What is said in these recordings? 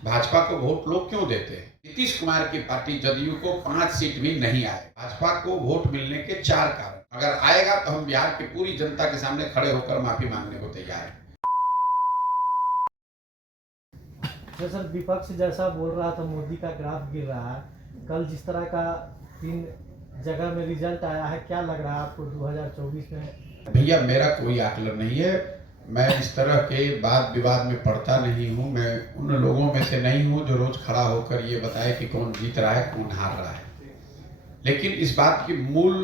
भाजपा को वोट लोग क्यों देते हैं? नीतीश कुमार की पार्टी जदयू को 5 सीट भी नहीं आए। भाजपा को वोट मिलने के 4 कारण। अगर आएगा तो हम बिहार की पूरी जनता के सामने खड़े होकर माफी मांगने को तैयार हैं। तो सर, विपक्ष जैसा बोल रहा था मोदी का ग्राफ गिर रहा है, कल जिस तरह का 3 जगह में रिजल्ट आया है, क्या लग रहा है आपको 2024 में? भैया, मेरा कोई आकलन नहीं है। मैं इस तरह के वाद विवाद में पड़ता नहीं हूँ। मैं उन लोगों में से नहीं हूँ जो रोज खड़ा होकर ये बताए कि कौन जीत रहा है कौन हार रहा है। लेकिन इस बात की मूल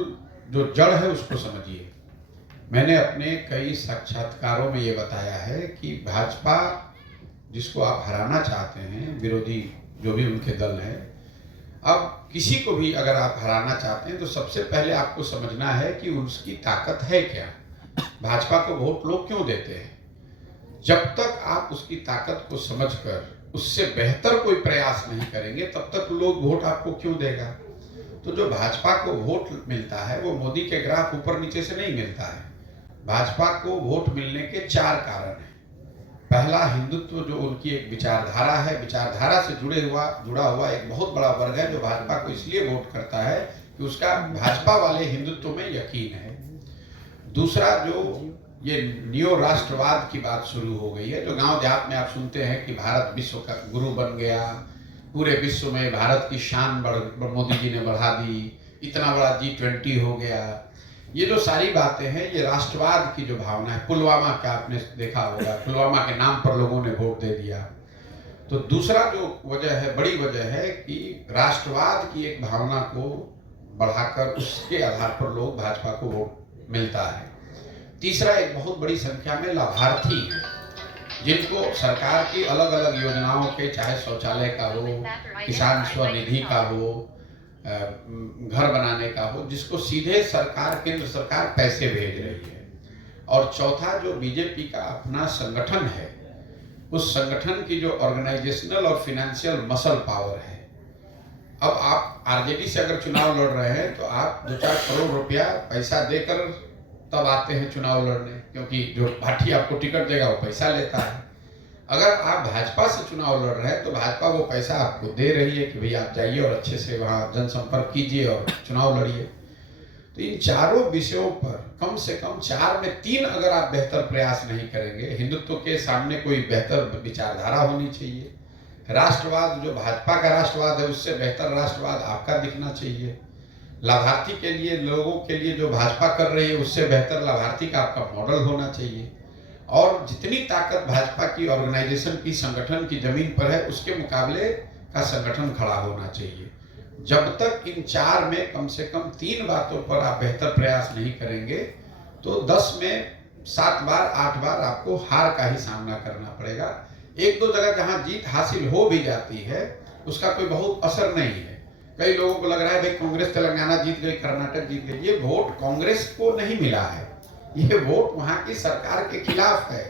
जो जड़ है उसको समझिए। मैंने अपने कई साक्षात्कारों में ये बताया है कि भाजपा जिसको आप हराना चाहते हैं, विरोधी जो भी उनके दल है, अब किसी को भी अगर आप हराना चाहते हैं तो सबसे पहले आपको समझना है कि उसकी ताकत है क्या। भाजपा को वोट लोग क्यों देते हैं? जब तक आप उसकी ताकत को समझकर उससे बेहतर कोई प्रयास नहीं करेंगे तब तक लोग वोट आपको क्यों देगा। तो जो भाजपा को वोट मिलता है वो मोदी के ग्राफ ऊपर नीचे से नहीं मिलता है। भाजपा को वोट मिलने के 4 कारण हैं। पहला, हिंदुत्व जो उनकी एक विचारधारा है, विचारधारा से जुड़ा हुआ एक बहुत बड़ा वर्ग है जो भाजपा को इसलिए वोट करता है कि उसका भाजपा वाले हिंदुत्व में यकीन है। दूसरा, जो ये नियो राष्ट्रवाद की बात शुरू हो गई है, जो गांव देहात में आप सुनते हैं कि भारत विश्व का गुरु बन गया, पूरे विश्व में भारत की शान मोदी जी ने बढ़ा दी, इतना बड़ा G20 हो गया। ये जो सारी बातें हैं ये राष्ट्रवाद की जो भावना है। पुलवामा का आपने देखा होगा, पुलवामा के नाम पर लोगों ने वोट दे दिया। तो दूसरा जो वजह है, बड़ी वजह है कि राष्ट्रवाद की एक भावना को बढ़ाकर उसके आधार पर लोग भाजपा को वोट मिलता है। तीसरा, एक बहुत बड़ी संख्या में लाभार्थी हैं जिनको सरकार की अलग अलग योजनाओं के, चाहे शौचालय का हो, किसान स्वनिधि का हो, घर बनाने का हो, जिसको सीधे सरकार, केंद्र सरकार पैसे भेज रही है। और चौथा, जो बीजेपी का अपना संगठन है, उस संगठन की जो ऑर्गेनाइजेशनल और फाइनेंशियल मसल पावर है। अब आप आरजेडी से अगर चुनाव लड़ रहे हैं तो आप 2-4 करोड़ रुपया पैसा देकर तब आते हैं चुनाव लड़ने, क्योंकि जो पार्टी आपको टिकट देगा वो पैसा लेता है। अगर आप भाजपा से चुनाव लड़ रहे हैं तो भाजपा वो पैसा आपको दे रही है कि भाई आप जाइए और अच्छे से वहाँ जनसंपर्क कीजिए और चुनाव लड़िए। तो इन चारों विषयों पर कम से कम 4 में 3 अगर आप बेहतर प्रयास नहीं करेंगे, हिंदुत्व के सामने कोई बेहतर विचारधारा होनी चाहिए, राष्ट्रवाद जो भाजपा का राष्ट्रवाद है उससे बेहतर राष्ट्रवाद आपका दिखना चाहिए, लाभार्थी के लिए, लोगों के लिए जो भाजपा कर रही है उससे बेहतर लाभार्थी का आपका मॉडल होना चाहिए, और जितनी ताकत भाजपा की ऑर्गेनाइजेशन की, संगठन की जमीन पर है उसके मुकाबले का संगठन खड़ा होना चाहिए। जब तक इन 4 में कम से कम 3 बातों पर आप बेहतर प्रयास नहीं करेंगे तो 10 में 7 बार 8 बार आपको हार का ही सामना करना पड़ेगा। 1-2 जगह जहां जीत हासिल हो भी जाती है उसका कोई बहुत असर नहीं है। कई लोगों को लग रहा है भाई कांग्रेस तेलंगाना जीत गई, कर्नाटक जीत गई। ये वोट कांग्रेस को नहीं मिला है, ये वोट वहां की सरकार के खिलाफ है।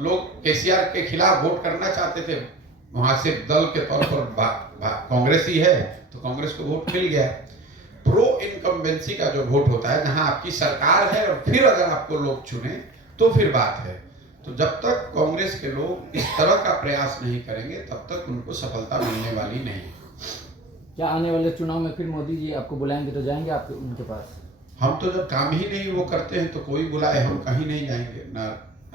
लोग केसीआर के खिलाफ वोट करना चाहते थे, वहां से दल के तौर पर कांग्रेस ही है तो कांग्रेस को वोट मिल गया। प्रो इनकम्बेंसी का जो वोट होता है, जहां आपकी सरकार है और फिर अगर आपको लोग चुने तो फिर बात है। तो जब तक कांग्रेस के लोग इस तरह का प्रयास नहीं करेंगे तब तक उनको सफलता मिलने वाली नहीं। क्या आने वाले चुनाव में फिर मोदी जी आपको बुलाएंगे तो जाएंगे आप उनके पास? हम तो जब काम ही नहीं वो करते हैं तो कोई बुलाए हम कहीं नहीं जाएंगे। ना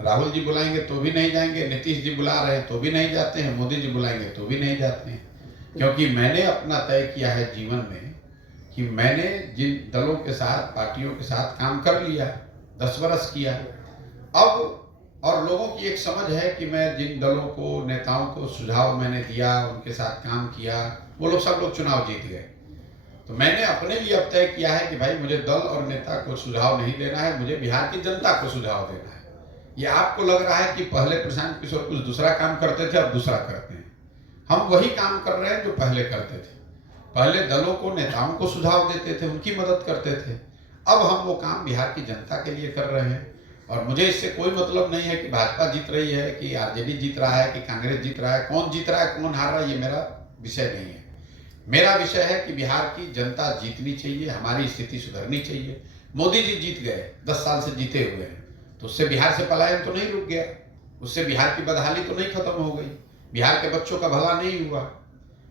राहुल जी बुलाएंगे तो भी नहीं जाएंगे, नीतीश जी बुला रहे हैं तो भी नहीं जाते हैं, मोदी जी बुलाएंगे तो भी नहीं जाते हैं। क्योंकि मैंने अपना तय किया है जीवन में कि मैंने जिन दलों के साथ, पार्टियों के साथ काम कर लिया, 10 वर्ष किया, अब और लोगों की एक समझ है कि मैं जिन दलों को, नेताओं को सुझाव मैंने दिया, उनके साथ काम किया, वो लोग सब लोग चुनाव जीत गए। तो मैंने अपने लिए अब तय किया है कि भाई मुझे दल और नेता को सुझाव नहीं देना है, मुझे बिहार की जनता को सुझाव देना है। ये आपको लग रहा है कि पहले प्रशांत किशोर कुछ दूसरा काम करते थे, अब दूसरा करते हैं। हम वही काम कर रहे हैं जो पहले करते थे। पहले दलों को, नेताओं को सुझाव देते थे, उनकी मदद करते थे। अब हम वो काम बिहार की जनता के लिए कर रहे हैं। और मुझे इससे कोई मतलब नहीं है कि भाजपा जीत रही है, कि आरजेडी जीत रहा है, कि कांग्रेस जीत रहा है। कौन जीत रहा है, कौन हार रहा है, ये मेरा विषय नहीं है। मेरा विषय है कि बिहार की जनता जीतनी चाहिए, हमारी स्थिति सुधरनी चाहिए। मोदी जी जीत गए, 10 साल से जीते हुए हैं, तो उससे बिहार से पलायन तो नहीं रुक गया, उससे बिहार की बदहाली तो नहीं खत्म हो गई। बिहार के बच्चों का भला नहीं हुआ।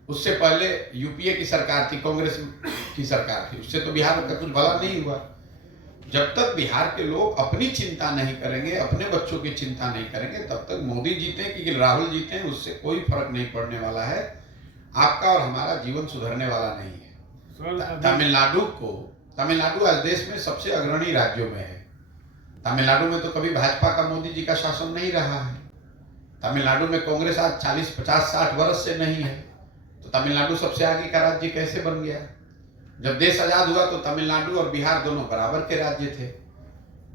उससे पहले यूपीए की सरकार थी, कांग्रेस की सरकार थी, उससे तो बिहार का कुछ भला नहीं हुआ। जब तक बिहार के लोग अपनी चिंता नहीं करेंगे, अपने बच्चों की चिंता नहीं करेंगे, तब तक मोदी जीते कि राहुल जीते, उससे कोई फर्क नहीं पड़ने वाला है। आपका और हमारा जीवन सुधरने वाला नहीं है। तमिलनाडु आज देश में सबसे अग्रणी राज्यों में है। तमिलनाडु में तो कभी भाजपा का मोदी जी का शासन नहीं रहा है। तमिलनाडु में कांग्रेस आज 40, 50, 60 वर्ष से नहीं है, तो तमिलनाडु सबसे आगे का राज्य कैसे बन गया? जब देश आजाद हुआ तो तमिलनाडु और बिहार दोनों बराबर के राज्य थे।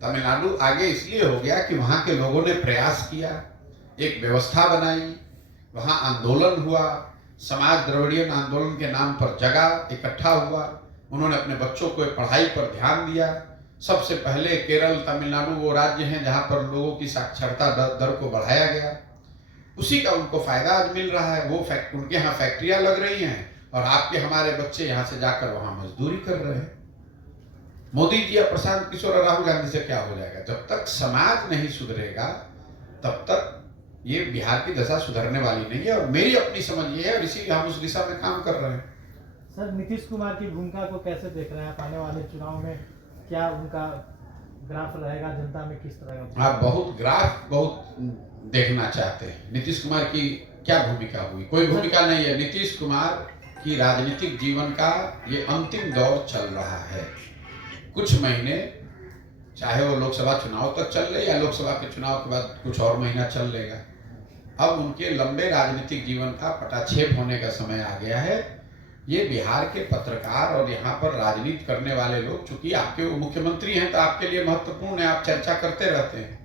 तमिलनाडु आगे इसलिए हो गया कि वहां के लोगों ने प्रयास किया, एक व्यवस्था बनाई, वहां आंदोलन हुआ, समाज द्रविड़ियन आंदोलन के नाम पर जगा, इकट्ठा हुआ, उन्होंने अपने बच्चों को पढ़ाई पर ध्यान दिया। सबसे पहले केरल, तमिलनाडु वो राज्य हैं जहां पर लोगों की साक्षरता दर को बढ़ाया गया। उसी का उनको फायदा आज मिल रहा है। वो उनके यहाँ फैक्ट्रियां लग रही हैं और आपके हमारे बच्चे यहाँ से जाकर वहां मजदूरी कर रहे हैं। मोदी जी या प्रशांत किशोर और राहुल गांधी से क्या हो जाएगा? जब तक समाज नहीं सुधरेगा तब तक ये बिहार की दशा सुधरने वाली नहीं है। और मेरी अपनी समझ ये है और इसीलिए हम उस दिशा में काम कर रहे हैं। सर, नीतीश कुमार की भूमिका को कैसे देख रहे हैं आप? आने वाले चुनाव में क्या उनका ग्राफ रहेगा, जनता में किस तरह का? आप बहुत देखना चाहते हैं। नीतीश कुमार की क्या भूमिका हुई? कोई भूमिका नहीं है। नीतीश कुमार की राजनीतिक जीवन का ये अंतिम दौर चल रहा है। कुछ महीने, चाहे वो लोकसभा चुनाव तक चल ले या लोकसभा के चुनाव के बाद कुछ और महीना चल लेगा, अब उनके लंबे राजनीतिक जीवन का पटाक्षेप होने का समय आ गया है। ये बिहार के पत्रकार और यहाँ पर राजनीति करने वाले लोग, चूंकि आपके वो मुख्यमंत्री हैं तो आपके लिए महत्वपूर्ण है, आप चर्चा करते रहते हैं।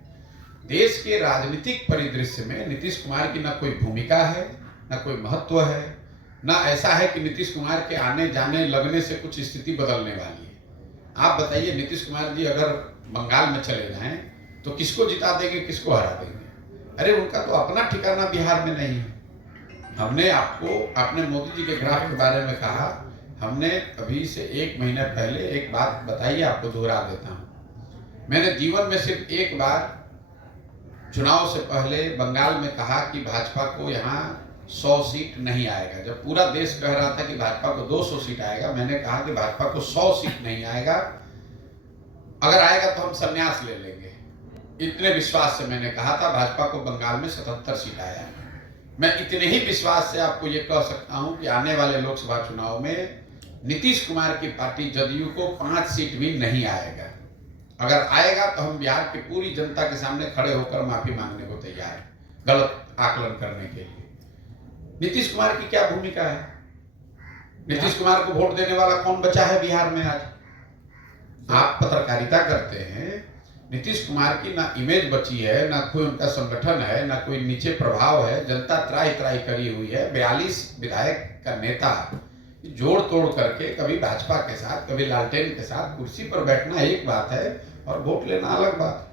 देश के राजनीतिक परिदृश्य में नीतीश कुमार की न कोई भूमिका है, न कोई महत्व है, न ऐसा है कि नीतीश कुमार के आने जाने लगने से कुछ स्थिति बदलने वाली है। आप बताइए, नीतीश कुमार जी अगर बंगाल में चले जाएं तो किसको जिता देंगे, किसको हरा देंगे? अरे उनका तो अपना ठिकाना बिहार में नहीं है। हमने आपने मोदी जी के ग्राफ के बारे में कहा, हमने अभी से 1 महीना पहले एक बात बताई, आपको दोहरा देता हूँ। मैंने जीवन में सिर्फ एक बार चुनाव से पहले बंगाल में कहा कि भाजपा को यहाँ 100 सीट नहीं आएगा। जब पूरा देश कह रहा था कि भाजपा को 200 सीट आएगा, मैंने कहा कि भाजपा को 100 सीट नहीं आएगा, अगर आएगा तो हम संन्यास ले लेंगे। इतने विश्वास से मैंने कहा था। भाजपा को बंगाल में 77 सीट आया। मैं इतने ही विश्वास से आपको ये कह सकता हूं कि आने वाले लोकसभा चुनाव में नीतीश कुमार की पार्टी जदयू को 5 सीट भी नहीं आएगा। अगर आएगा तो हम बिहार की पूरी जनता के सामने खड़े होकर माफी मांगने को तैयार हैं, गलत आकलन करने के लिए। नीतीश कुमार की क्या भूमिका है? नीतीश कुमार को वोट देने वाला कौन बचा है बिहार में आज? आप पत्रकारिता करते हैं, नीतीश कुमार की ना इमेज बची है, ना कोई उनका संगठन है, ना कोई नीचे प्रभाव है। जनता त्राही त्राही करी हुई है। 42 विधायक का नेता जोड़ तोड़ करके कभी भाजपा के साथ, कभी लालटेन के साथ कुर्सी पर बैठना एक बात है और वोट लेना अलग बात है।